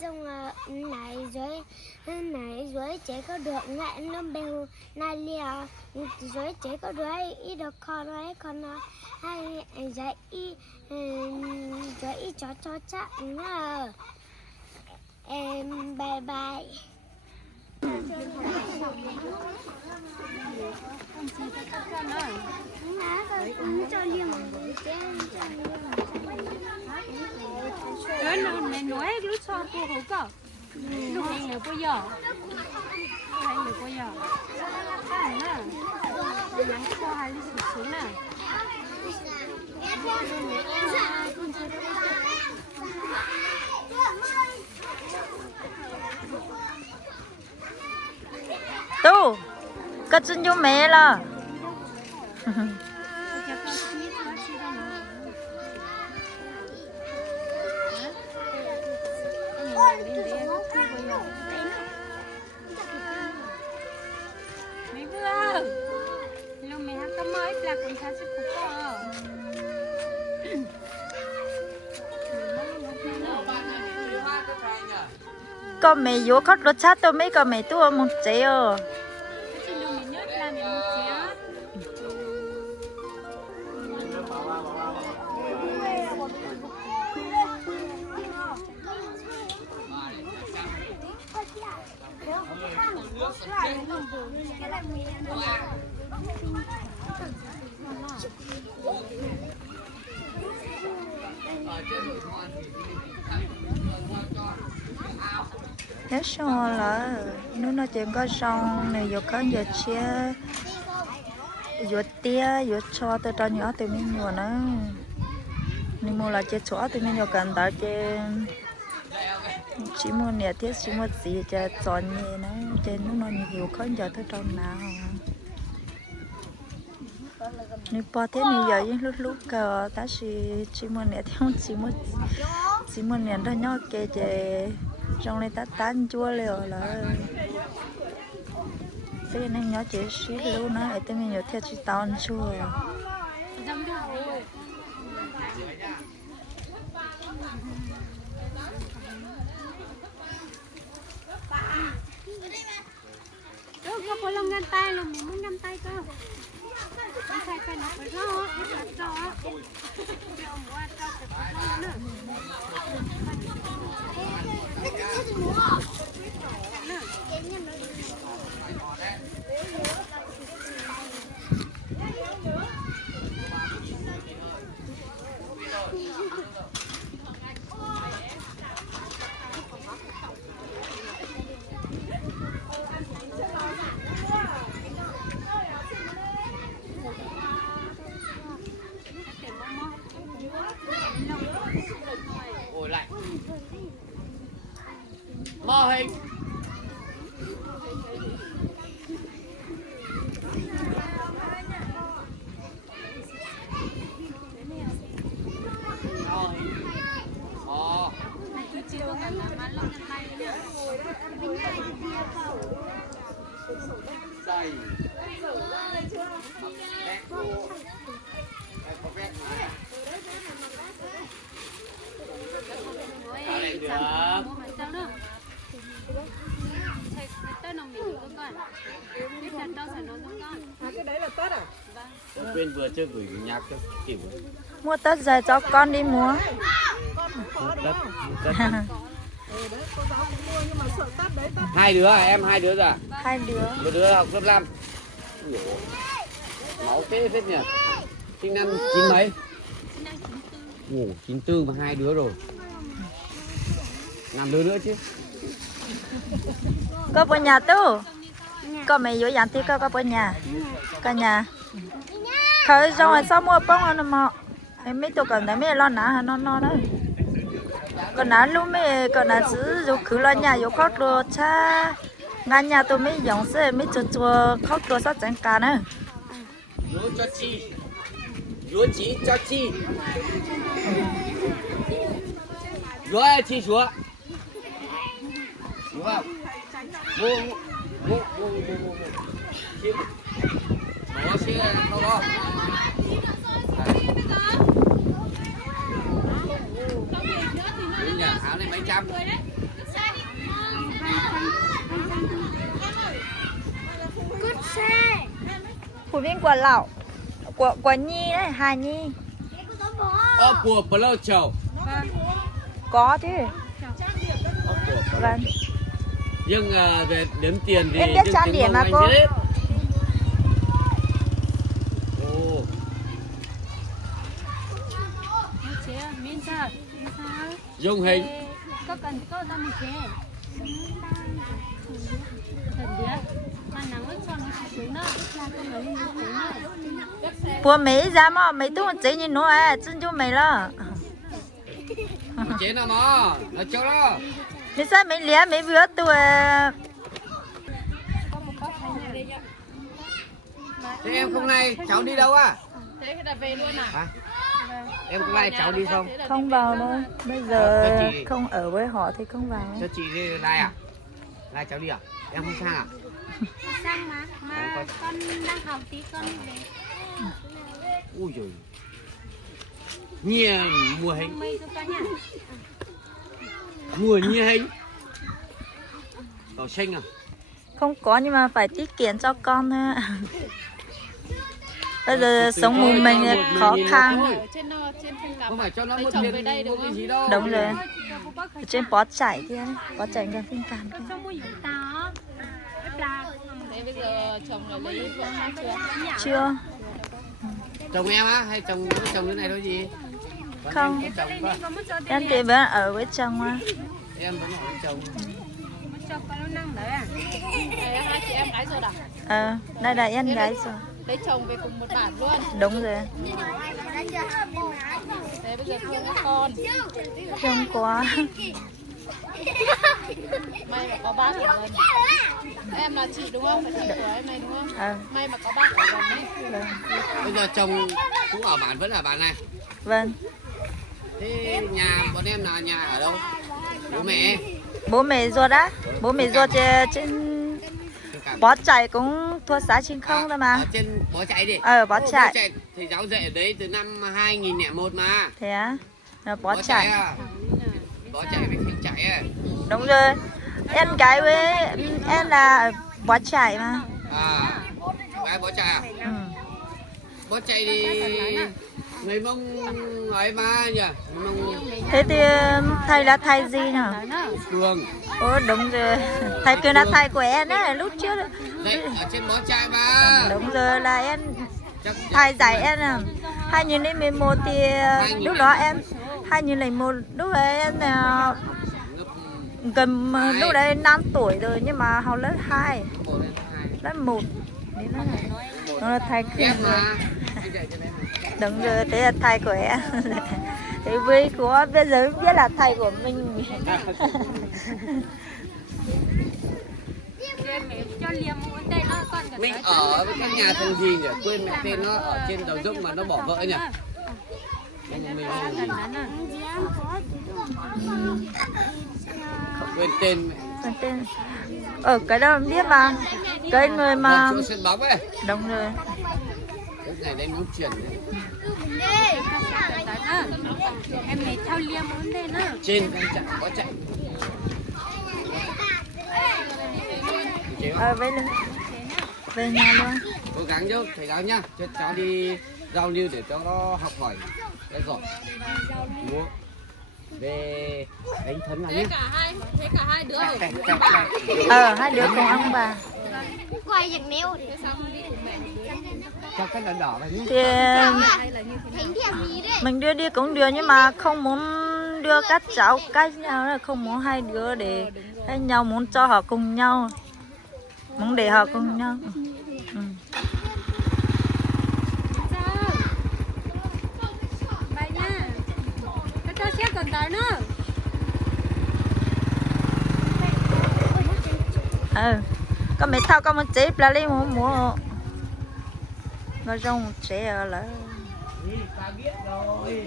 xong này dưới chế có được ngại nó bèo này liều dưới chế có được ít được con nó hay dưới cho chắc nữa em bye bye. Mẹ nói lúc sau cô hổ cỏ lúc này người cô giờ hay người cô giờ cái này nè nắng cô hay đi xuống nè tu cái chân vô mẹ là mấy vừa lúc mẹ hát cái mới là con trai sẽ phục cô con mẹ vô khóc đốt chát tôi mấy con mẹ tu một chế ơ thế sao là nó chuyện có xong này vô có giờ chia vô tia vô cho tôi cho nhỏ tôi mới nhiều nữa nhưng mà là chơi chỗ tôi mới nhiều cần đó chơi chỉ mua nè thiết chỉ mua gì cho chọn nhẹ nữa chơi nó nhiều có giờ tôi trong nào nếu bỏ thế này giờ những lúc cờ ta chỉ mua nè theo chỉ mua nè đó nhỏ kề chơi trong này ta tan chua liều là cái này nhỏ chỉ xí luôn nữa tôi mình nhiều theo chỉ tan chua có phải lòng ngăn tay lòng mình muốn ngăn tay cơ ngăn tay nó phải rõ hết rõ mô hình cái đấy là tất à? Quên vừa chưa gửi nhạc cho kiểu mua tất giờ cho con đi mua đất. Cô giáo cũng mua nhưng mà sợ tất đấy tất. Hai đứa à, em hai đứa à? hai đứa Một đứa học lớp 5. Máu phết phết nhỉ. Sinh năm 9 mấy? Ngủ 94 mà hai đứa rồi. Làm đứa nữa chứ. có bên nhà tu có mẹ vô dặn thì có bên nhà có nhà khởi xong rồi sao mua bông nó mà em mấy tôi cần để mấy lo nã nó đấy còn nã lúc mấy còn nã giữ dù cứ lo nhà vô khóc rồi cha ngay nhà tôi mấy dòng xe mấy chùa khóc rồi sao chẳng cả nữa Lúa cho chi. Lúa chỉ cho chi. Lúa chi chúa. Đúng không? Mua. Chim. Nó xe không có. Nhà áo này mấy trăm. Của bên quả lẩu. Quả nhi đấy, Hà Nhi. Của Plo Chầu. Có chứ. Vâng. Nhưng về đếm tiền thì Em biết Dương trang Tiến điểm Mông mà anh cô. biết. Ồ, chế miễn sao dùng hình. có cần có đâm chế thần đĩa mà nắng nó cho nó xuống nữa là con người lên xuống nữa Của mấy ra mà mấy tu chế như nó à, chân cho mày là. Chế nào mà, là cho đó. Mấy sao mấy lẻ mấy vừa tuổi. Thế em hôm nay cháu đi đâu à? thế là về luôn à? Hả? Em hôm nay cháu đi không? Không vào đâu. Bây giờ Cho chị- không ở với họ thì không vào. Cho chị đi Lai à? Lai cháu đi à? Em không sang à? sang mà con đang học tí con về Ui giời. Nhiều mùa hình. mây cho con nhá Mùa nhiều hình. Tàu xanh à? Không có nhưng mà phải tiết kiệm cho con thôi. Bây giờ sống một mình là khó khăn. trên cặp Không phải cho nó một chồng tiền về đây được mua cái không? gì đâu. Đúng rồi. Ở trên bó chảy kia, bó chảy gần phiên cảm kia. trong mua dụng táo thế bây giờ chồng là lấy vợ hai chưa Chưa. Chồng em á hay chồng thế này thôi gì? Còn Không. em có chồng quá. Em thì vẫn ở với chồng mà. Em vẫn ở với chồng. cho con nó năng đấy à hai chị em gái rồi à Đây là em gái rồi. lấy chồng về cùng một bản luôn Đúng rồi. thế bây giờ thương các con Không quá. may mà có bác ở gần em là chị đúng không phải chị của em này đúng không may mà có bác ở gần đấy Bây giờ chồng cũng ở bản vẫn ở bản này. Vâng. Thế nhà bọn em là nhà ở đâu? Bố mẹ. Bố mẹ ruột á. Bố mẹ ruột trên bó chảy cũng thua xã trên không thôi mà. Ở trên bó chạy đi. Bó chạy. Thì giáo dạy ở đấy từ năm 2001 mà. Thế á. Nó bó chạy. À. Bó chạy với phim chạy à. Đúng rồi. Em gái với em là bó chạy mà. À. Gái bó chạy à? Ừ. Bó chạy thì người Mông ấy mà nhỉ? Người Mông Thế thì thầy là thầy gì nhỉ? Cường. Ồ đúng rồi. Thầy kia là thầy của em á, lúc trước đó. Đấy, ở trên bó chạy mà. Đúng rồi là em Chắc thầy dạy em là 2011 thì lúc đó em 2001 lúc đấy em là gần lúc đấy 5 tuổi rồi nhưng mà học lớp 2, lớp 1 đến đó này. Nó là thầy kia em rồi. mà. Đúng rồi, thế là thầy của em. Thế vui quá, bây giờ biết là thầy của mình. cho liềm một đây nó con gần Mình ở với các nhà thằng gì nhỉ? Quên mẹ tên nó ở trên đầu dốc mà nó bỏ vợ nhỉ? Mình quên tên mẹ. Quên tên. Ở cái đó em biết mà. Cái người mà Chỗ sân bóng ấy. đúng rồi. Cái này đây muốn chuyển đấy. em mẹ theo liềm một đây nữa Trên đang chạy có chạy. Về nhà luôn. Cố gắng chứ, thầy giáo nhá, cho cháu đi giao lưu để cho nó học hỏi cái giỏi. Múa về đánh thấn là nhé. thế cả hai đứa Hai đứa cùng ông bà. Quay giật nêu Cho cái đỏ đỏ này nhé. Thì thành đẹp gì đấy. mình đưa đi cũng được nhưng mà không muốn đưa các cháu cách nhau, là không muốn hai đứa để hay nhau, muốn cho họ cùng nhau, muốn để họ cùng nhau. Ừ. vậy nha cái cho xe còn tới nữa Có mấy thao có một chế là lấy mua nó rong trẻ là Ta biết rồi.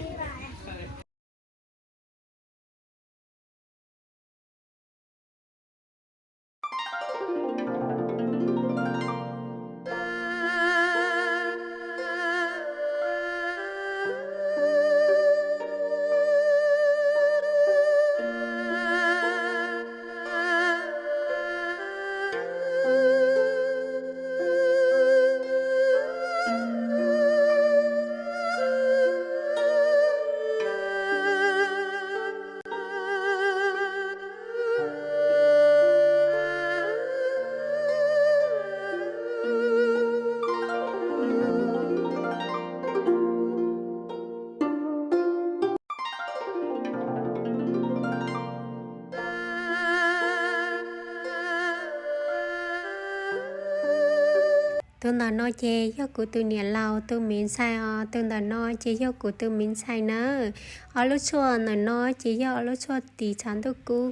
tương là nói chê cho của tôi nhà lao tôi miễn sai tương là nói chê cho của tôi miễn sai nữa ở lúc xưa là nói chê cho lúc xưa thì chẳng tôi cú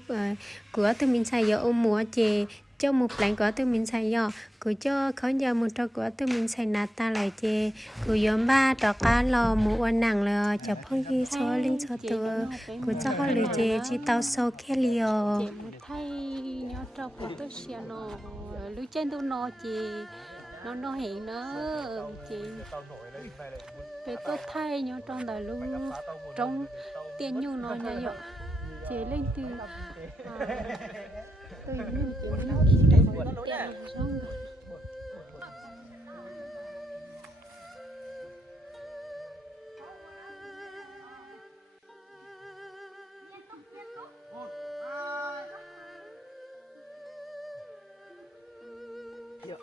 của tôi miễn sai giờ ôm múa chê cho một lạnh của tôi miễn sai giờ của cho khó giờ một trò của tôi miễn sai nát ta lại chê của nhóm ba trò cá lò mũ ăn nặng là chập phong như số linh số tôi của cho họ lười chê chỉ tao sâu kia liều thay nhớ trò của tôi xia nó lúc trên tôi nó chê nó hiện nó chị về tôi thay nhau trong đời luôn trong tiền nhu nói nha dọ chị lên từ tôi nhìn chị nó khi được tiền xong rồi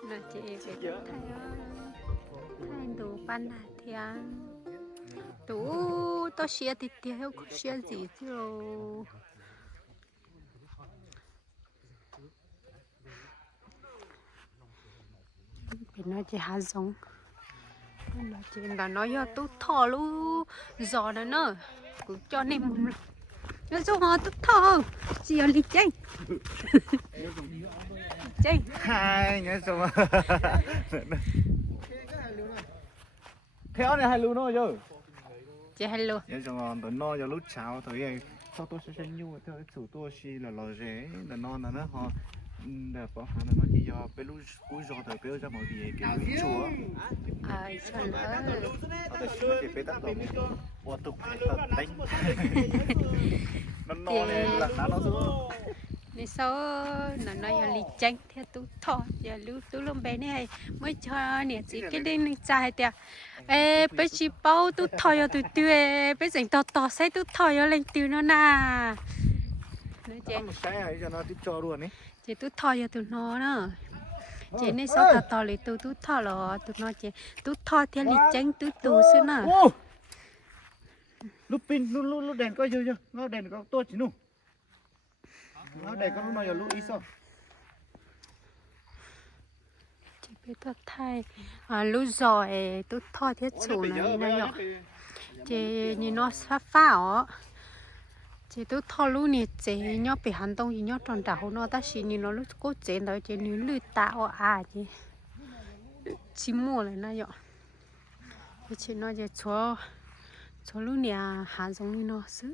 là chị phải thay đồ ban là thì đủ tôi xia thì tiêu không xia gì chứ phải nói chị há giống là chị là nói cho tôi thò luôn giò đó nữa cũng cho nên một nó cho họ tôi thò chị ở lịch tranh tranh hai nhớ xong theo này hai lú nó chứ chị hello nhớ xong rồi nó giờ lúc chào thời sau tôi sẽ nhu theo cái chủ tôi xí là lò rễ là nó họ là bảo hắn là nó chỉ do cái lúc cuối giờ thời bây giờ mọi gì cái chúa cho nó nó chỉ phải tác động qua tục đánh nó này là nó xuống nên sau nó nói là lịch tranh theo tú thọ giờ tú lông bé này mới cho nè chỉ cái đinh này dài tiệt ê bây chỉ bao tú thọ giờ tú tươi bây giờ to sai tú thọ giờ lên tiêu nó nà nó sai cho nó tiếp cho luôn đấy chị tú thọ giờ tú nó nữa chị nên sau to lấy tú thọ là tú nó chị tú thọ theo lịch tranh tú xưa nè lúc pin lúc đèn coi chưa nó đèn có tôi chỉ nụ nó đèn có lúc nào giờ lúc ý sao chị biết tôi thay lúc rồi tôi thọ thiết chủ này này nhở chị nhìn nó phá ó chị tôi thọ lúc này chị nhớ bị hành động gì nhớ tròn đảo nó ta chỉ nhìn nó lúc cố chế đó chị níu lưỡi tạo chị mua lại này nhở chị nói chị cho lúc này hàng giống như nó xứ